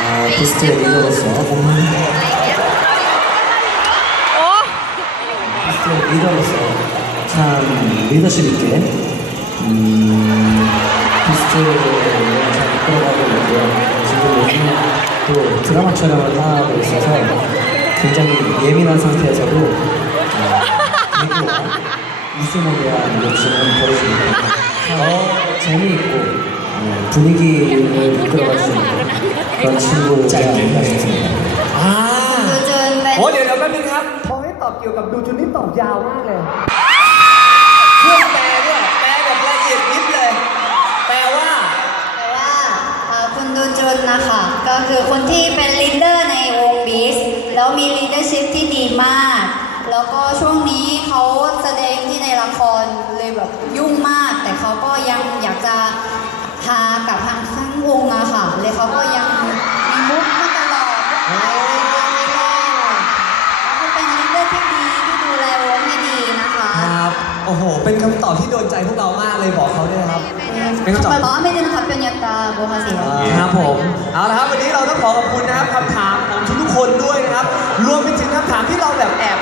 어, 비스트의 리더로서 비스트의 리더로서 참 리더십 있게 음, 비스트를 잘 이끌어가고 있고요. 지금 요즘 또 드라마 촬영을 하고 있어서 굉장히 예민한 상태에서도 어, 개그와 웃음을 대한. 더 재미있고 어, 분위기를 이끌어갈 수 있는 그런 친구가 아닌가 싶습니다. อ่า ดูจนเป็น โอ้เดี๋ยวเดี๋ยวแป๊บนึงครับ พอให้ตอบเกี่ยวกับดูจุนนี่ตอบยาวมากเลย เพื่อนแปลด้วยแปลแบบละเอียดยิบเลย แปลว่า แต่ว่าเอ่อคุณดูจุนนะคะ ก็คือคนที่เป็นลีดเดอร์ในวงบีสแล้วมีลีดเดอร์ชิพที่ดีมาก แล้วก็ช่วงนี้เขาแสดงที่ในละครเลยแบบยุ่งมาก แต่เขาก็ยังอยาก จะหากับทางทั้งวงอะค่ะ เลยเขาก็ยังมีมุกมาตลอดแล้วก็เป็นลีดเดอร์ที่ดีที่ดูแลวงให้ดีนะคะ ครับ โอ้โห เป็นคำตอบที่โดนใจพวกเรามากเลยบอกเขาด้วยนะครับ เป็นคำตอบ 정말 마음에 드는 답변이었다고 하세요. ครับผม เอาละครับ วันนี้เราต้องขอขอบคุณนะครับคำถามของทุกๆคนด้วยนะครับ รวมไปถึงคำถามที่เราแบบแอบ บ